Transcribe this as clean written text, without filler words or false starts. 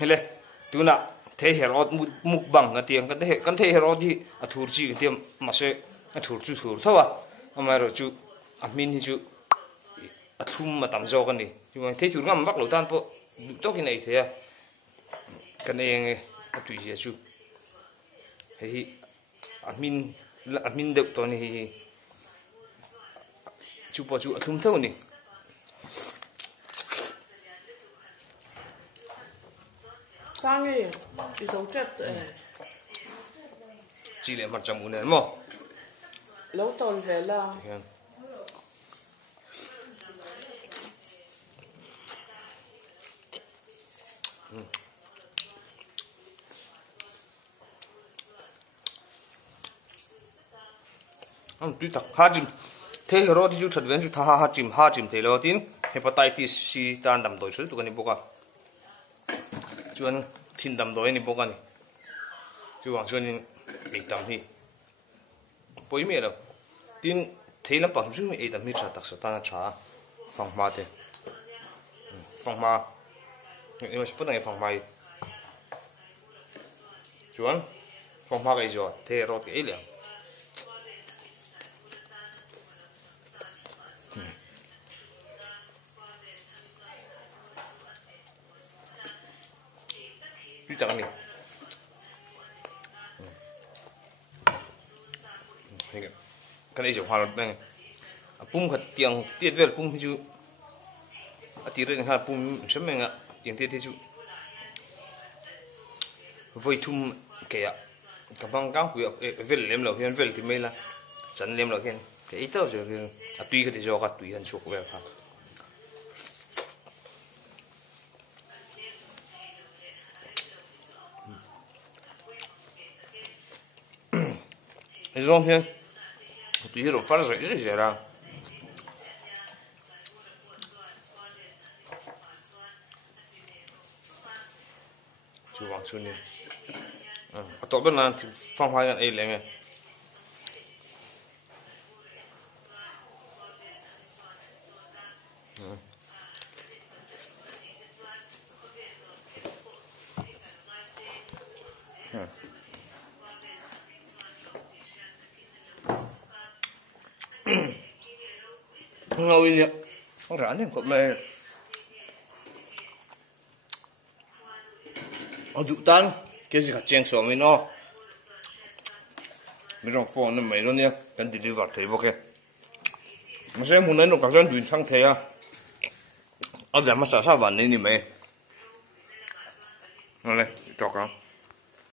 hele tuna 𝙑𝙧𝙀 mukbang ka tiang kan 𝙑𝙧𝙀 di athur chi tiam mase athur chu thur thawa amaro chu amin hi chu athum matam zo kan ni chu thei thur ngam bak lo tan po to ki nei thea kan eng atui je chu hei amin deuh to ni chu po chu athum thau ni sang đi chỉ dấu chất chỉ để mặt trăng muốn nén mò lâu tồn về là tuy thật 𝙑𝙬𝙬𝙙𝙬 𝙑𝙧𝙀 thì chú thật vẫn chú tha 𝙑𝙬𝙬 thế lo tin hepatitis C tan đầm đồi sữa tụi cái này bốc à chú anh thìn đầm đồi này bốc à này chú hoàng chú anh bị đầm hi bôi mẹ đâu tin thế là bằng chú ấy đầm hi trả đặc sự tan trả phòng ma thế phòng ma nhưng mà bất ngờ phòng ma chú anh phòng ma cái gì vậy 𝙑𝙧𝙀 cái liền chú chẳng này cái này dùng hoa lột này pum khát tiếng tiết về pum chú tiết rồi ha pum sớm mình ạ tiếng tiết thì chú với thum cái ạ các băng cao quý về làm lâu hiện về thì mấy là chân làm lâu hiện cái ít thôi rồi tùy cái gì đó tùy hành suốt về ha rồi nha tùy rồi phát rồi cái gì ra chú hoàng xuân đi tụi bên này thì phong hoa cái ấy lên nghe ngồi nhỉ không rã nên cột mè ở dụ tan cái gì cả chen sổ mình nó mình trong phone nó mấy luôn nhá cần đi vào thấy bao kìa mà xem muốn lấy được các dân tuyển sang thế à ở giảm mà sao sao vẫn nên đi mày này chọc đó